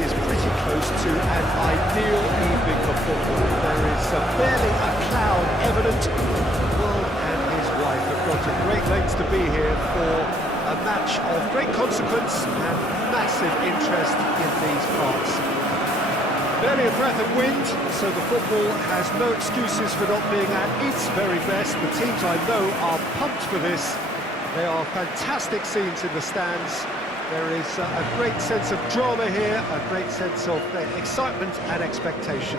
is pretty close to an ideal evening for football. There is barely a cloud evident. The world and his wife have gone to great lengths to be here for a match of great consequence and massive interest in these parts. Barely a breath of wind, so the football has no excuses for not being at its very best. The teams I know are pumped for this. They are fantastic scenes in the stands. There is a great sense of drama here, a great sense of excitement and expectation.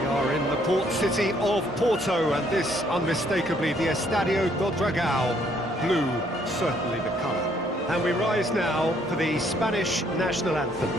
We are in the port city of Porto, and this unmistakably the Estadio do Dragão. Blue, certainly the colour. And we rise now for the Spanish national anthem.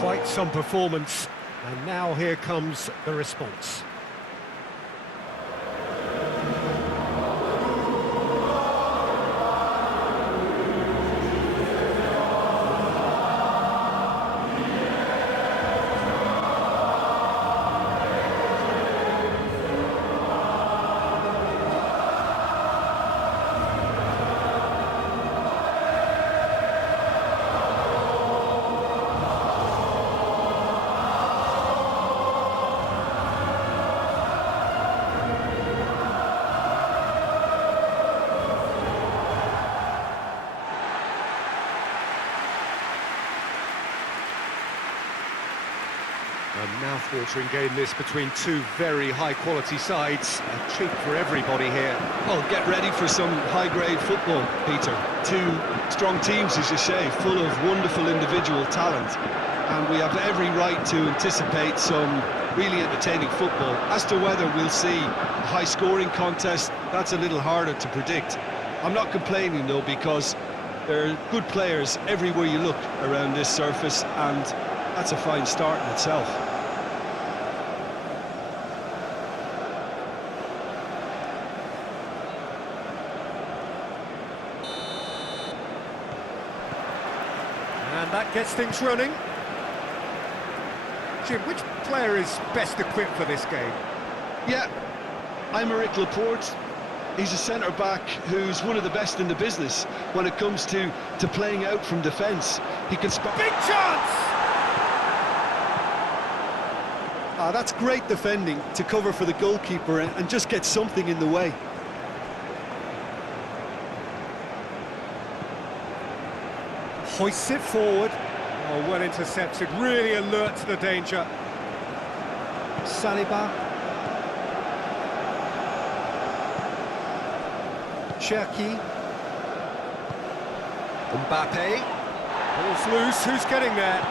Quite some performance, and now here comes the response. A mouth-watering game this between two very high-quality sides. A treat for everybody here. Well, get ready for some high-grade football, Peter. Two strong teams, as you say, full of wonderful individual talent. And we have every right to anticipate some really entertaining football. As to whether we'll see a high-scoring contest, that's a little harder to predict. I'm not complaining, though, because there are good players everywhere you look around this surface, and that's a fine start in itself. And that gets things running. Jim, which player is best equipped for this game? Yeah, Aymeric Laporte. He's a centre-back who's one of the best in the business when it comes to playing out from defence. He can spot... Big chance! That's great defending to cover for the goalkeeper and just get something in the way. Hoists it forward. Oh, well intercepted, really alert to the danger. Saliba. Cherki. Mbappe. Ball's loose, who's getting there?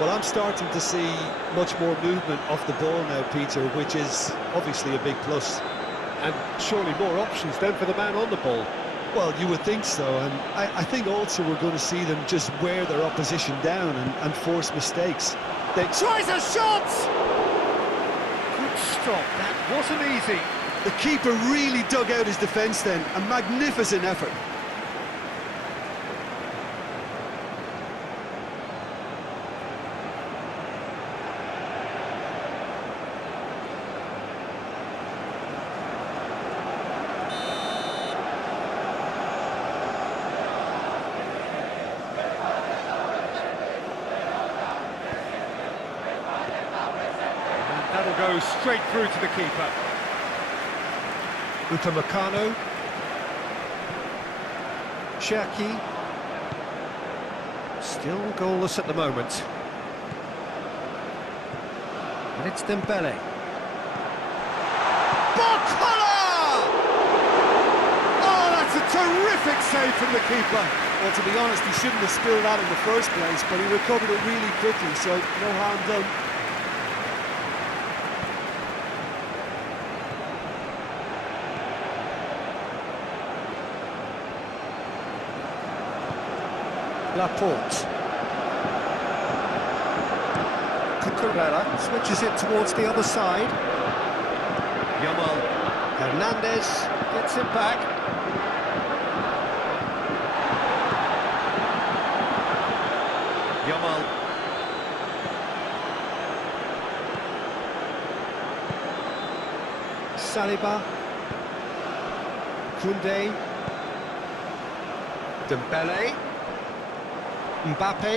Well, I'm starting to see much more movement off the ball now, Peter, which is obviously a big plus. And surely more options then for the man on the ball. Well, you would think so, and I think also we're going to see them just wear their opposition down and force mistakes. They tries a shot! Good stop, that wasn't easy. The keeper really dug out his defence then, a magnificent effort. That'll go straight through to the keeper. Upamecano. Cherki. Still goalless at the moment. And it's Dembele. Bukan! Oh, that's a terrific save from the keeper. Well, to be honest, he shouldn't have spilled that in the first place, but he recovered it really quickly, so no harm done. Laporte. Cucurella switches it towards the other side. Yamal Hernandez gets it back. Saliba. Koundé. Dembele. Mbappe.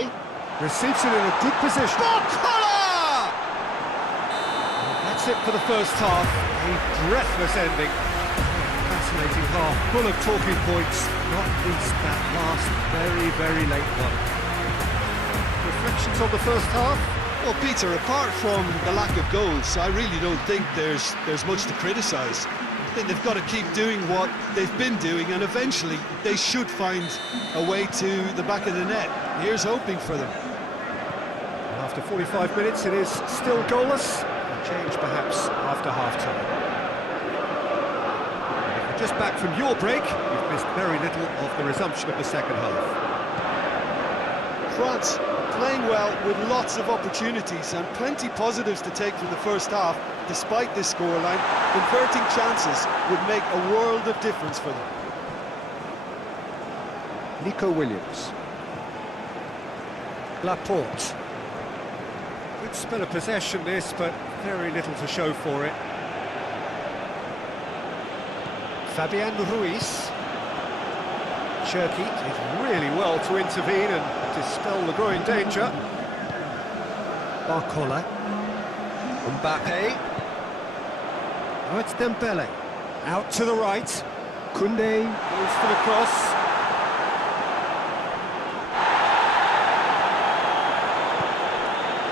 Receives it in a good position. Bukan! That's it for the first half. A breathless ending. Fascinating half, full of talking points, not least that last very late one. Reflections on the first half? Well, Peter, apart from the lack of goals, I really don't think there's much to criticise. I think they've got to keep doing what they've been doing, and eventually they should find a way to the back of the net. Here's hoping for them. After 45 minutes, it is still goalless. A change perhaps after half-time. Just back from your break, you've missed very little of the resumption of the second half. France playing well with lots of opportunities and plenty positives to take from the first half. Despite this scoreline, converting chances would make a world of difference for them. Nico Williams. Laporte. Good spell of possession this, but very little to show for it. Fabian Ruiz. Cherki did really well to intervene and dispel the growing danger. Barcola. Mbappe. Oh, it's Dembele. Out to the right. Koundé goes for the cross.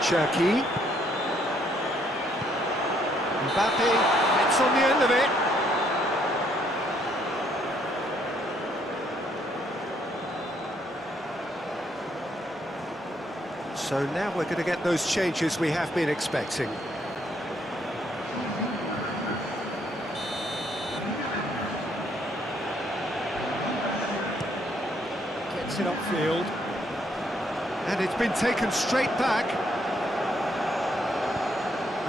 Cherki. Mbappe gets on the end of it. So now we're going to get those changes we have been expecting. Gets it upfield. And it's been taken straight back.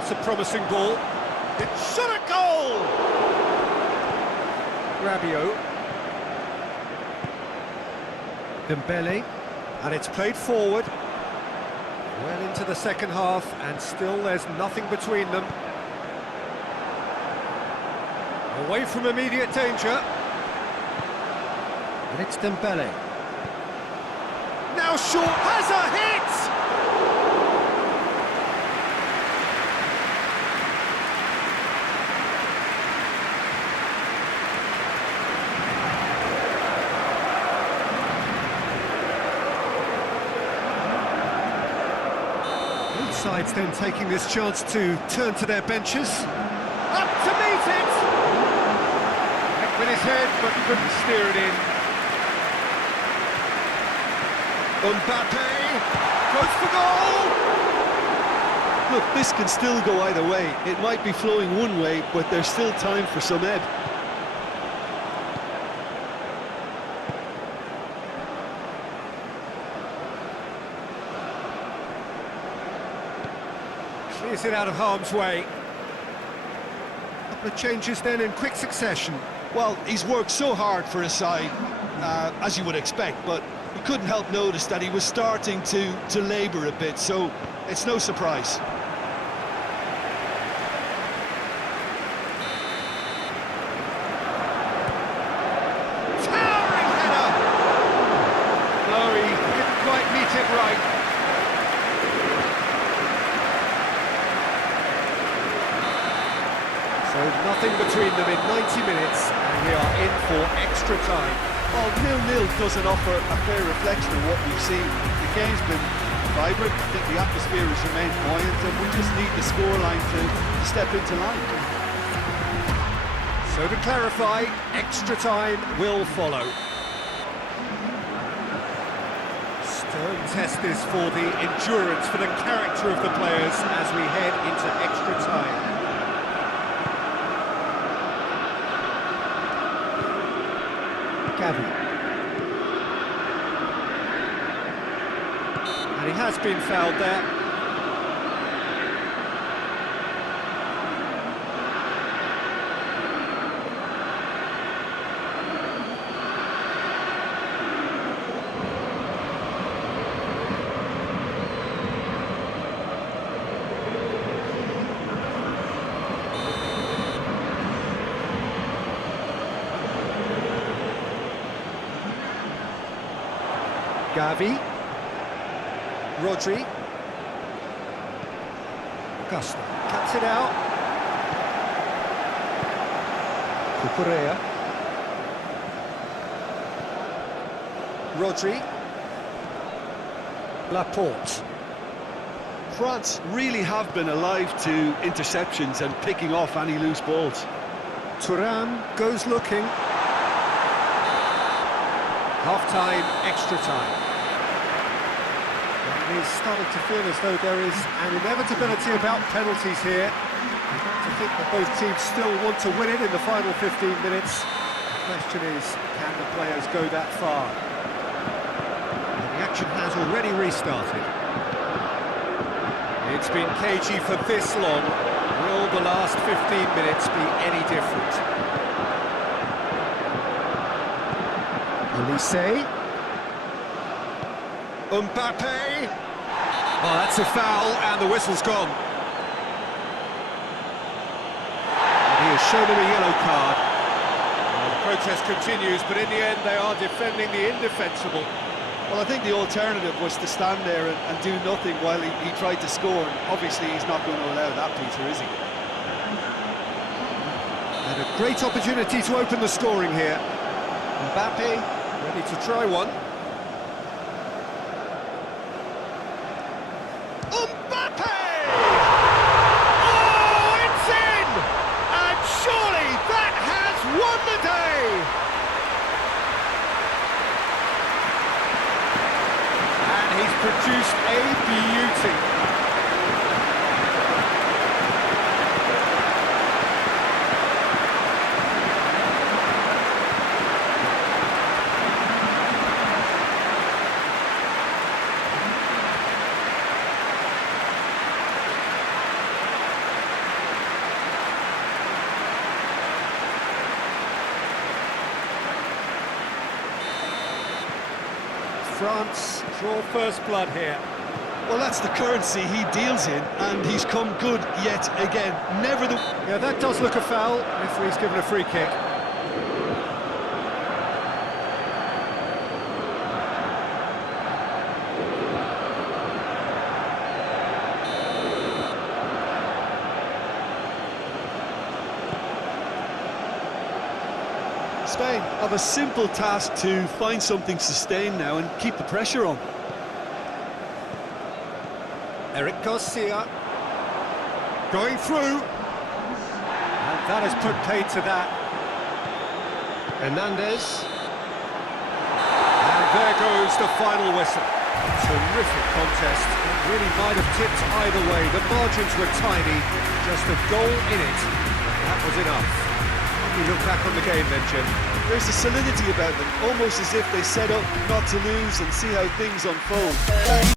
It's a promising ball. It's shot a goal! Rabiot. Dembele. And it's played forward. Well into the second half, and still there's nothing between them. Away from immediate danger. And it's Dembele. Now short, has a hit! Sides then taking this chance to turn to their benches. Up to meet it! Back with his head, but couldn't steer it in. Mbappe goes for goal! Look, this can still go either way. It might be flowing one way, but there's still time for some ebb. Clears it out of harm's way. A couple of changes then in quick succession. Well, he's worked so hard for his side, as you would expect, but you couldn't help notice that he was starting to labour a bit, so it's no surprise. Towering header! No, he didn't quite meet it right. So nothing between them in 90 minutes, and we are in for extra time. Well, 0-0 doesn't offer a fair reflection of what we've seen. The game's been vibrant. I think the atmosphere has remained buoyant, and we just need the scoreline to step into line. So to clarify, extra time will follow. Stern test this for the endurance, for the character of the players as we head into extra time. Gavi. And he has been fouled there. Gavi. Rodri. Costa cuts it out. Cucurella. Rodri. Laporte. France really have been alive to interceptions and picking off any loose balls. Thuram goes looking. Half-time, extra time. And it is starting to feel as though there is an inevitability about penalties here. I think that both teams still want to win it in the final 15 minutes. The question is, can the players go that far? And the action has already restarted. It's been cagey for this long. Will the last 15 minutes be any different? Elise. Mbappe. Oh, that's a foul, and the whistle's gone. And he has shown him a yellow card. Well, the protest continues, but in the end they are defending the indefensible. Well, I think the alternative was to stand there and do nothing while he tried to score. And obviously, he's not going to allow that, Peter, is he? And a great opportunity to open the scoring here. Mbappe, ready to try one. Mbappe! Oh, it's in! And surely that has won the day! He's produced a beauty. France draw first blood here. Well, that's the currency he deals in, and he's come good yet again. Never the... Yeah, that does look a foul. Referee's given a free kick. Spain have a simple task to find something sustained now and keep the pressure on. Eric Garcia going through, and that has put paid to that. Hernandez, and there goes the final whistle. Terrific contest. It really might have tipped either way. The margins were tiny, just a goal in it. That was enough. You look back on the game then, Jim. There's a solidity about them, almost as if they set up not to lose and see how things unfold.